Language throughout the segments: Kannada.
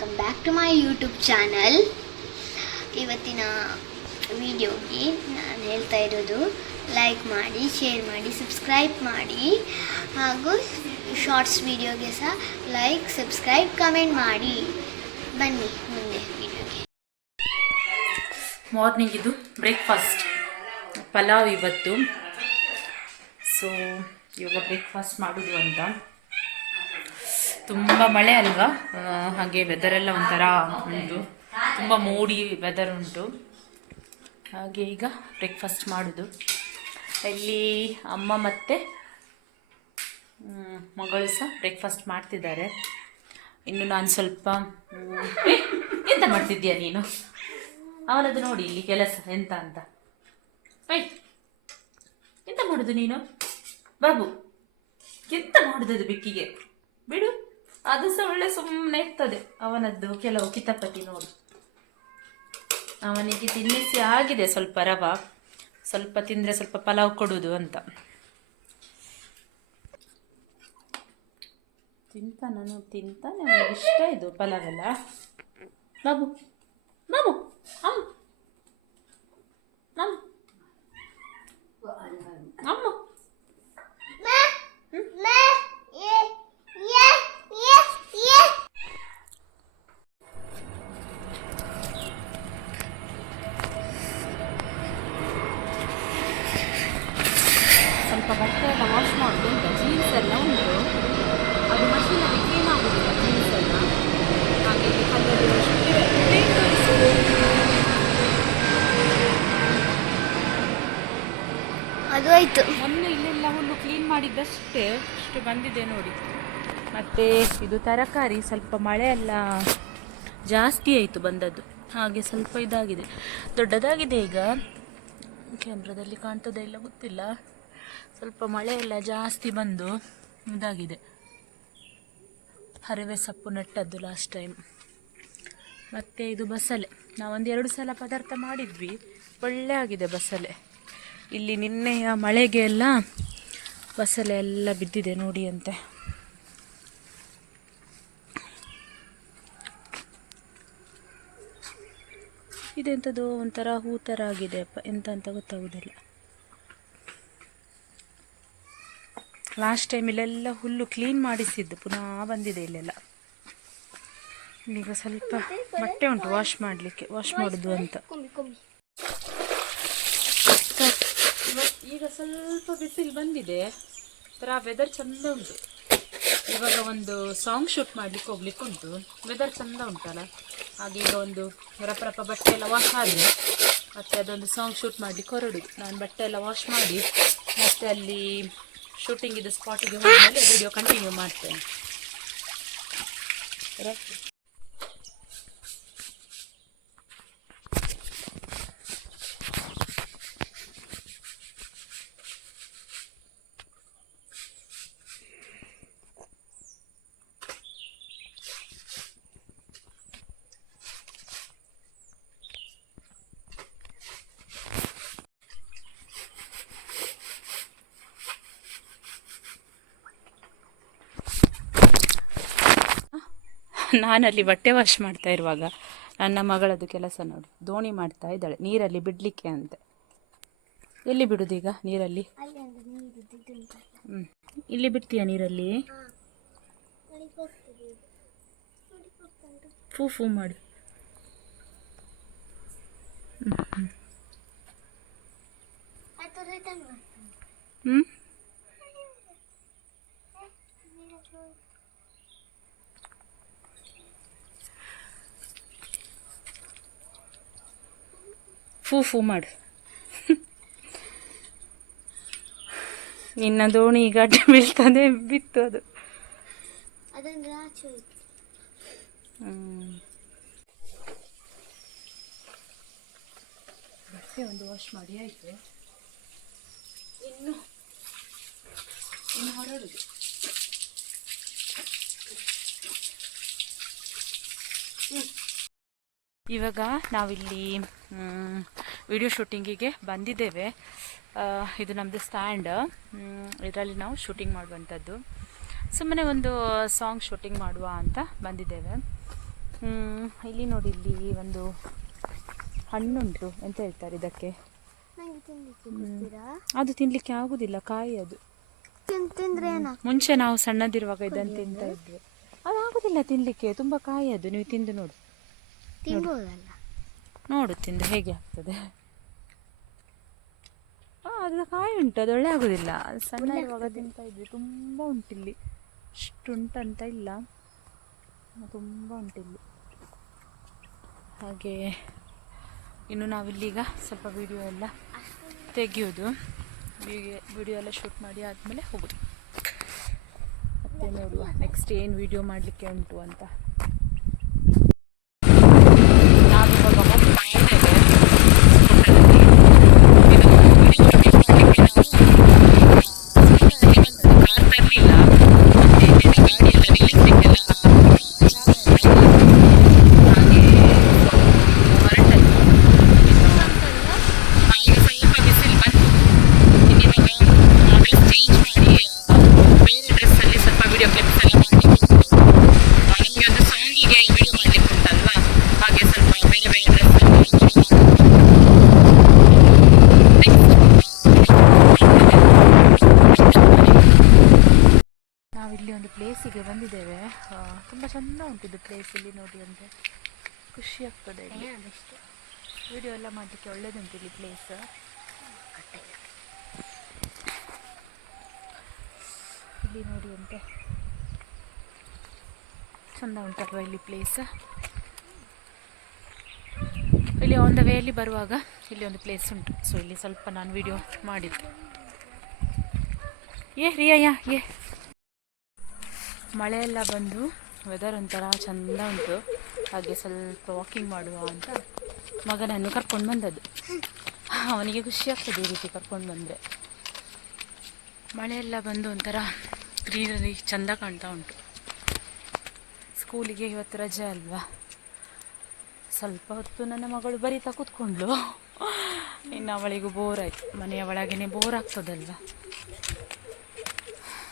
ಟು ಮೈ ಯೂಟ್ಯೂಬ್ ಚಾನಲ್ ಇವತ್ತಿನ ವಿಡಿಯೋಗೆ ನಾನು ಹೇಳ್ತಾ ಇರೋದು ಲೈಕ್ ಮಾಡಿ ಶೇರ್ ಮಾಡಿ ಸಬ್ಸ್ಕ್ರೈಬ್ ಮಾಡಿ, ಹಾಗೂ ಶಾರ್ಟ್ಸ್ ವಿಡಿಯೋಗೆ ಸಹ ಲೈಕ್ ಸಬ್ಸ್ಕ್ರೈಬ್ ಕಮೆಂಟ್ ಮಾಡಿ. ಬನ್ನಿ ಮುಂದೆ ವಿಡಿಯೋಗೆ. ಮಾರ್ನಿಂಗ್ ಇದು ಬ್ರೇಕ್ಫಾಸ್ಟ್ ಪಲಾವ್ ಇವತ್ತು. ಸೊ ಇವಾಗ ಬ್ರೇಕ್ಫಾಸ್ಟ್ ಮಾಡೋದು ಅಂತ. ತುಂಬ ಮಳೆ ಅಲ್ವಾ? ಹಾಗೆ ವೆದರ್ ಎಲ್ಲ ಒಂಥರ ಉಂಟು. ತುಂಬ ಮೂಡಿ ವೆದರ್ ಉಂಟು. ಹಾಗೆ ಈಗ ಬ್ರೇಕ್ಫಾಸ್ಟ್ ಮಾಡೋದು. ಇಲ್ಲಿ ಅಮ್ಮ ಮತ್ತು ಮಗಳು ಸಹ ಬ್ರೇಕ್ಫಾಸ್ಟ್ ಮಾಡ್ತಿದ್ದಾರೆ. ಇನ್ನು ನಾನು ಸ್ವಲ್ಪ ಎಂತ ಮಾಡ್ತಿದ್ದೀಯ ನೀನು? ಅವನದು ನೋಡಿ ಇಲ್ಲಿ ಕೆಲಸ, ಎಂತ ಅಂತ. ಐ ಎಂತ ಮಾಡುದು ನೀನು? ಬಾಬು, ಎಂತ ಮಾಡುದು ಬೆಕ್ಕಿಗೆ? ಬಿಡು. ಅದು ಸಹ ಒಳ್ಳೆ ಸುಮ್ಮನೆ ಇರ್ತದೆ. ಅವನದ್ದು ಕೆಲವು ಕಿತಪತಿ ನೋಡು. ಅವನಿಗೆ ತಿನ್ನಿಸಿ ಆಗಿದೆ ಸ್ವಲ್ಪ ರವ. ಸ್ವಲ್ಪ ತಿಂದರೆ ಸ್ವಲ್ಪ ಪಲಾವ್ ಕೊಡುದು ಅಂತ. ತಿಂತಾನು? ತಿಂತಾನೆ? ಅವನಿಗೆ ಇಷ್ಟ ಇದು ಪಲಾವ್ ಎಲ್ಲ ಬಾಬು ಬಾಬು ಅಮ್ಮ ಅಮ್ಮ ಅಮ್ಮ ಸ್ವಲ್ಪ ಬಟ್ಟೆ ಎಲ್ಲ ವಾಶ್ ಮಾಡೋದು ಉಂಟು ಜೀನ್ಸ್ ಎಲ್ಲ ಉಂಟು ಅದು ಮಷೀನಲ್ಲಿ ಕ್ಲೀನ್ ಆಗೋದಿಲ್ಲ ಜೀನ್ಸ್ ಎಲ್ಲ ಹಾಗೆ ಇಲ್ಲಿ ಕಲ್ಲಲ್ಲಿ wash ಮಾಡಿದ್ರೆ ಆಯಿತು ಮೊನ್ನೆ ಇಲ್ಲೆಲ್ಲ ಹುಲ್ಲು ಕ್ಲೀನ್ ಮಾಡಿದ್ದಷ್ಟೇ, ಅಷ್ಟು ಬಂದಿದೆ ನೋಡಿ. ಮತ್ತೆ ಇದು ತರಕಾರಿ, ಸ್ವಲ್ಪ ಮಳೆ ಎಲ್ಲ ಜಾಸ್ತಿ ಆಯಿತು ಬಂದದ್ದು. ಹಾಗೆ ಸ್ವಲ್ಪ ಇದಾಗಿದೆ. ದೊಡ್ಡದಾಗಿದೆ ಈಗ. ಕೇಂದ್ರದಲ್ಲಿ ಕಾಣ್ತದೆ ಇಲ್ಲ ಗೊತ್ತಿಲ್ಲ. ಸ್ವಲ್ಪ ಮಳೆ ಎಲ್ಲ ಜಾಸ್ತಿ ಬಂದು ಇದಾಗಿದೆ. ಹರಿವೆ ಸೊಪ್ಪು ನೆಟ್ಟದ್ದು ಲಾಸ್ಟ್ ಟೈಮ್ ಮತ್ತು ಇದು ಬಸಳೆ. ನಾವೊಂದು ಎರಡು ಸಲ ಪದಾರ್ಥ ಮಾಡಿದ್ವಿ. ಒಳ್ಳೆ ಆಗಿದೆ ಬಸಳೆ. ಇಲ್ಲಿ ನಿನ್ನೆಯ ಮಳೆಗೆ ಎಲ್ಲ ಫಸಲು ಎಲ್ಲ ಬಿದ್ದಿದೆ ನೋಡಿ ಅಂತೆ. ಇದೆಂಥದ್ದು ಒಂಥರ ಹೂ ಥರ ಆಗಿದೆ ಅಪ್ಪ ಎಂತ ಅಂತ ಗೊತ್ತಾಗೋದಿಲ್ಲ. ಲಾಸ್ಟ್ ಟೈಮ್ ಇಲ್ಲೆಲ್ಲ ಹುಲ್ಲು ಕ್ಲೀನ್ ಮಾಡಿಸಿದ್ದು ಪುನಃ ಬಂದಿದೆ ಇಲ್ಲೆಲ್ಲ. ಈಗ ಸ್ವಲ್ಪ ಬಟ್ಟೆ ಉಂಟು ವಾಶ್ ಮಾಡಲಿಕ್ಕೆ ವಾಶ್ ಮಾಡೋದು ಅಂತ ಇವತ್ತು ಈಗ ಸ್ವಲ್ಪ ಬಿಸಿಲು ಬಂದಿದೆ. ಥರ ವೆದರ್ ಚಂದ ಉಂಟು. ಇವಾಗ ಒಂದು ಸಾಂಗ್ ಶೂಟ್ ಮಾಡ್ಲಿಕ್ಕೆ ಹೋಗ್ಲಿಕ್ಕೆ ಉಂಟು. ವೆದರ್ ಚಂದ ಉಂಟಲ್ಲ? ಹಾಗೆ ಈಗ ಒಂದು ರಪ್ಪ ರಪ ಬಟ್ಟೆ ಎಲ್ಲ ವಾಶ್ ಆದರೆ ಮತ್ತೆ ಅದೊಂದು ಸಾಂಗ್ ಶೂಟ್ ಮಾಡ್ಲಿಕ್ಕೆ ಹೊರಡುದು. ನಾನು ಬಟ್ಟೆ ಎಲ್ಲ ವಾಶ್ ಮಾಡಿ, ಮತ್ತೆ ಅಲ್ಲಿ ಶೂಟಿಂಗ್ ಇದು ಸ್ಪಾಟಿಗೆ ಹೋದ್ಮೇಲೆ ವಿಡಿಯೋ ಕಂಟಿನ್ಯೂ ಮಾಡ್ತೇನೆ. ನಾನಲ್ಲಿ ಬಟ್ಟೆ ವಾಶ್ ಮಾಡ್ತಾ ಇರುವಾಗ ನನ್ನ ಮಗಳದ್ದು ಕೆಲಸ ನೋಡಿ. ದೋಣಿ ಮಾಡ್ತಾ ಇದ್ದಾಳೆ. ನೀರಲ್ಲಿ ಬಿಡಲಿಕ್ಕೆ ಅಂತ. ಎಲ್ಲಿ ಬಿಡುದೀಗ ನೀರಲ್ಲಿ? ಹ್ಞೂ ಇಲ್ಲಿ ಬಿಡ್ತೀಯ ನೀರಲ್ಲಿ? ಫೂ ಫೂ ಮಾಡಿ. ಹ್ಞೂ ಫೂ ಫೂ ಮಾಡು. ನಿನ್ನ ದೋಣಿ ಈಗ ಅಡ್ಡ ಬೀಳ್ತದೆ ಬಿತ್ತು ಅದು. ಬಟ್ಟೆ ಒಂದು ವಾಶ್ ಮಾಡಿ ಆಯ್ತು. ಇನ್ನು. ಇನ್ನು ಹೊರಡುದು. ಇವಾಗ ನಾವಿಲ್ಲಿ ವಿಡಿಯೋ ಶೂಟಿಂಗಿಗೆ ಬಂದಿದ್ದೇವೆ. ಇದು ನಮ್ಮದು ಸ್ಟ್ಯಾಂಡ್ ಇದರಲ್ಲಿ ನಾವು ಶೂಟಿಂಗ್ ಮಾಡುವಂಥದ್ದು. ಸುಮ್ಮನೆ ಒಂದು ಸಾಂಗ್ ಶೂಟಿಂಗ್ ಮಾಡುವ ಅಂತ ಬಂದಿದ್ದೇವೆ. ಇಲ್ಲಿ ನೋಡಿ ಇಲ್ಲಿ ಒಂದು ಹಣ್ಣುಂಟು ಎಂತ ಹೇಳ್ತಾರೆ ಇದಕ್ಕೆ. ಅದು ತಿನ್ಲಿಕ್ಕೆ ಆಗುದಿಲ್ಲ ಕಾಯಿ ಅದು. ಮುಂಚೆ ನಾವು ಸಣ್ಣದಿರುವಾಗ ಇದನ್ನು ತಿಂತ ಇದ್ವಿ. ಅದು ಆಗುದಿಲ್ಲ ತಿನ್ಲಿಕ್ಕೆ ತುಂಬಾ ಕಾಯಿ ಅದು ನೀವು ತಿಂದು ನೋಡು. ತಿನ್ಬೋದಲ್ಲ? ನೋಡು ತಿಂದು ಹೇಗೆ ಆಗ್ತದೆ? ಆ, ಅದು ಕಾಯಿ ಉಂಟು ಅದು ಒಳ್ಳೆ ಆಗುದಿಲ್ಲ. ಸಣ್ಣ ಇರುವಾಗ ತಿಂತಾ ಇದ್ವಿ. ತುಂಬ ಉಂಟಿಲ್ಲಿ ಅಷ್ಟು ಉಂಟಂತ ಇಲ್ಲ. ತುಂಬ ಉಂಟಿಲ್ಲಿ ಹಾಗೆ ಇನ್ನು ನಾವಿಲ್ಲೀಗ ಸ್ವಲ್ಪ ವಿಡಿಯೋ ಎಲ್ಲ ತೆಗೆಯೋದು. ವಿಡಿಯೋ ಎಲ್ಲ ಶೂಟ್ ಮಾಡಿ ಆದಮೇಲೆ ಹೋಗೋದು. ಮತ್ತೆ ನೋಡುವ ನೆಕ್ಸ್ಟ್ ಏನು ವಿಡಿಯೋ ಮಾಡಲಿಕ್ಕೆ ಉಂಟು ಅಂತ. ಪ್ಲೇಸಿಗೆ ಬಂದಿದ್ದೇವೆ. ತುಂಬ ಚೆಂದ ಉಂಟಿದ್ದು ಪ್ಲೇಸ್ ಇಲ್ಲಿ ನೋಡಿ ಅಂದರೆ. ಖುಷಿ ಆಗ್ತದೆ ಇಲ್ಲಿ. ವಿಡಿಯೋ ಎಲ್ಲ ಮಾಡಲಿಕ್ಕೆ ಒಳ್ಳೇದುಂಟು ಇಲ್ಲಿ ಪ್ಲೇಸ್ ಇಲ್ಲಿ ನೋಡಿ ಅಂತೆ ಚಂದ ಉಂಟಲ್ವ ಇಲ್ಲಿ ಪ್ಲೇಸ್ ಇಲ್ಲಿ ಆನ್ ದ ವೇಲಿ ಬರುವಾಗ ಇಲ್ಲಿ ಒಂದು ಪ್ಲೇಸ್ ಉಂಟು. ಸೊ ಇಲ್ಲಿ ಸ್ವಲ್ಪ ನಾನು ವಿಡಿಯೋ ಮಾಡಿದ್ದೆ. ಏ ರಿಯಾ ಯಾ ಏ. ಮಳೆ ಎಲ್ಲ ಬಂದು ವೆದರ್ ಒಂಥರ ಚಂದ ಉಂಟು. ಹಾಗೆ ಸ್ವಲ್ಪ ವಾಕಿಂಗ್ ಮಾಡುವ ಅಂತ ಮಗನನ್ನು ಕರ್ಕೊಂಡು ಬಂದದ್ದು. ಅವನಿಗೆ ಖುಷಿ ಆಗ್ತದೆ ಈ ರೀತಿ ಕರ್ಕೊಂಡು ಬಂದರೆ. ಮಳೆಯೆಲ್ಲ ಬಂದು ಒಂಥರ ಗ್ರೀನರಿ ಚಂದ ಕಾಣ್ತಾ ಉಂಟು. ಸ್ಕೂಲಿಗೆ ಇವತ್ತು ರಜೆ ಅಲ್ವಾ? ಸ್ವಲ್ಪ ಹೊತ್ತು ನನ್ನ ಮಗಳು ಬರೀತಾ ಕೂತ್ಕೊಂಡ್ಳು. ಇನ್ನು ಅವಳಿಗೂ ಬೋರ್ ಆಯಿತು. ಮನೆಯ ಒಳಗೇನೆ ಬೋರ್ ಆಗ್ತದಲ್ವ?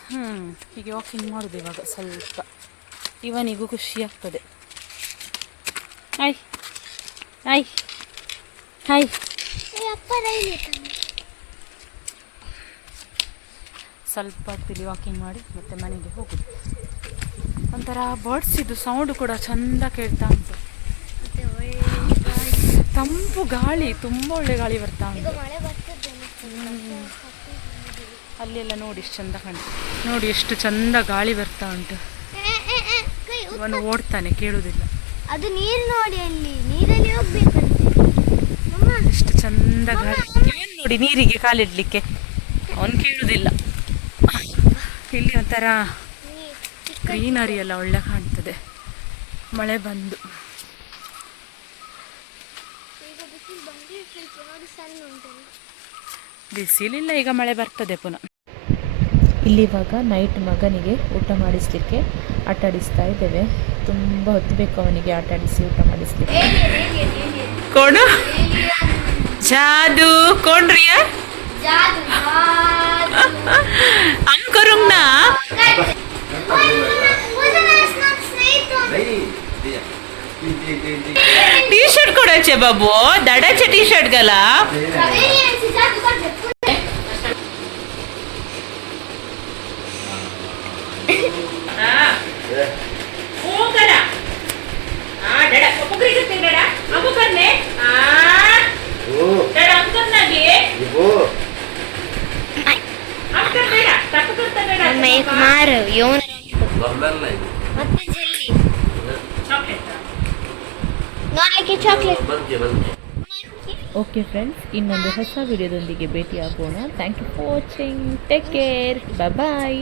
ಹ್ಞೂ ಹೀಗೆ ವಾಕಿಂಗ್ ಮಾಡೋದು ಇವಾಗ ಸ್ವಲ್ಪ. ಇವನಿಗೂ ಖುಷಿ ಆಗ್ತದೆ. ಆಯ್ ಆಯ್ ಹಾಯ್. ಸ್ವಲ್ಪ ಹೊತ್ತಿಲಿ ವಾಕಿಂಗ್ ಮಾಡಿ ಮತ್ತೆ ಮನೆಗೆ ಹೋಗುದು. ಒಂಥರ ಬರ್ಡ್ಸ್ ಇದು ಸೌಂಡ್ ಕೂಡ ಚಂದ ಕೇಳ್ತಾ ಉಂಟು. ತಂಪು ಗಾಳಿ ತುಂಬ ಒಳ್ಳೆ ಗಾಳಿ ಬರ್ತಾ ಉಂಟು. ಅಲ್ಲೆಲ್ಲ ನೋಡಿ ಎಷ್ಟು ಚಂದ ಕಾಣ್ತದೆ ನೋಡಿ ಎಷ್ಟು ಚಂದ ಗಾಳಿ ಬರ್ತಾ ಉಂಟು. ಅವನು ಇವನು ಓಡ್ತಾನೆ ಕೇಳುವುದಿಲ್ಲ ಅದು ನೀರು ನೋಡಿ ಅಲ್ಲಿ ನೀರಲ್ಲಿ ಹೋಗ್ಬೇಕಂತೆ. ಅಮ್ಮ. ಎಷ್ಟು ಚಂದ ಗಾಳಿ. ಇವನ್ ನೋಡಿ ನೀರಿಗೆ ಕಾಲಿಡ್ಲಿಕ್ಕೆ. ಅವನು ಕೇಳುವುದಿಲ್ಲ ಇಲ್ಲಿ ಒಂಥರ ಗ್ರೀನರಿ ಎಲ್ಲ ಒಳ್ಳೆ ಕಾಣ್ತದೆ. ಮಳೆ ಬಂದು. ಈಗ ಬಿಸಿಲು ಸಣ್ಣ ಉಂಟಲ್ಲ. ಬಿಸಿಲಿಲ್ಲ ಈಗ ಮಳೆ ಬರ್ತದೆ ಪುನಃ. ಇಲ್ಲಿ ಇವಾಗ ನೈಟ್ ಮಗನಿಗೆ ಊಟ ಮಾಡಿಸ್ಲಿಕ್ಕೆ ಆಟಾಡಿಸ್ತಾ ಇದ್ದೇವೆ. ತುಂಬ ಹೊತ್ತು ಬೇಕು ಅವನಿಗೆ ಆಟಾಡಿಸಿ ಊಟ ಮಾಡಿಸ್ಲಿಕ್ಕೆ. ಕೋಣ? ಜಾದು ಕೋಣ್ರಿಯ? ಅಂಕರುಮ್ನ ಟೀ ಶರ್ಟ್ ಕೊಡಚ್ಚೆ ಬಾಬು ದಡಚೆ ಟೀ ಶರ್ಟ್ ಗಲ ಹೋಗರ ಆ ಡಡ ಒಬ್ಬರಿಗೆ ಡಡ ಅಮ್ಮಕನ್ನೆ ಆ ಡಡ ಅಮ್ಮಕನ್ನಾಗಿ ಕುಮಾರ್ ಯೋನ್ ಮತ್ತೆ ಜೆಲ್ಲಿ ನೋಡಲಿಕ್ಕೆ ಚಾಕ್ಲೇಟ್ ಓಕೆ ಫ್ರೆಂಡ್ಸ್ ಇನ್ನೊಂದು ಹೊಸ ವಿಡಿಯೋದೊಂದಿಗೆ ಭೇಟಿಯಾಗೋಣ. Thank you for watching take care bye